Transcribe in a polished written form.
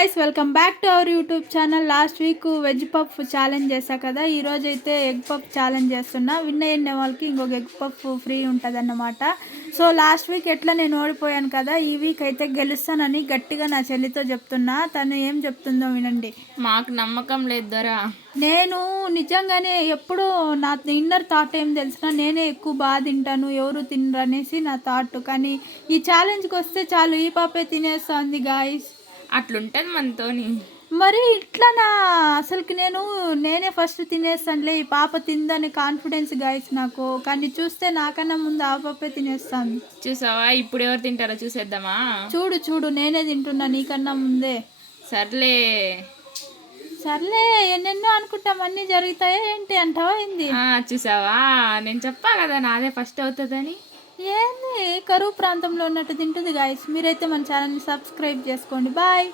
Guys, welcome back to our YouTube channel. Last week veg puff challenge చేశా కదా, ఈరోజు అయితే ఎగ్ పఫ్ ఛాలెంజ్ చేస్తున్నా. విన్ అయిన వాళ్ళకి ఇంకొక ఎగ్ పఫ్ ఫ్రీ ఉంటుంది అన్నమాట. సో లాస్ట్ వీక్ ఎట్లా నేను ఓడిపోయాను కదా, ఈ వీక్ అయితే గెలుస్తానని గట్టిగా నా చెల్లితో చెప్తున్నా. తను ఏం చెప్తుందో వినండి. మాకు నమ్మకం లేదు దొరా. నేను నిజంగానే ఎప్పుడు నా ఇన్నర్ థాట్ ఏం తెలిసినా నేనే ఎక్కువ బాగా తింటాను, ఎవరు తినరు అనేసి నా థాట్. కానీ ఈ ఛాలెంజ్కి వస్తే చాలు, ఈ పాపే తినేస్తుంది గాయస్. అట్లుంటది మనతోని. మరి ఇట్లా అసలుకి నేనే ఫస్ట్ తినేస్తానులే, ఈ పాప తిందని కాన్ఫిడెన్స్ గాయస్ నాకు. కానీ చూస్తే నాకన్నా ముందు ఆ పాపే తినేస్తాను. చూసావా, ఇప్పుడు ఎవరు తింటారో చూసేద్దామా? చూడు నేనే తింటున్నా నీకన్నా ముందే. సర్లే ఎన్నెన్నో అనుకుంటాం, అన్నీ జరుగుతాయా ఏంటి అంటావా ఏంది? చూసావా, నేను చెప్పా కదా నాదే ఫస్ట్ అవుతుందని. ఏంది కరువు ప్రాంతంలో ఉన్నట్టు తింటుంది గాయస్. మీరైతే మన ఛానల్ని సబ్స్క్రైబ్ చేసుకోండి. బాయ్.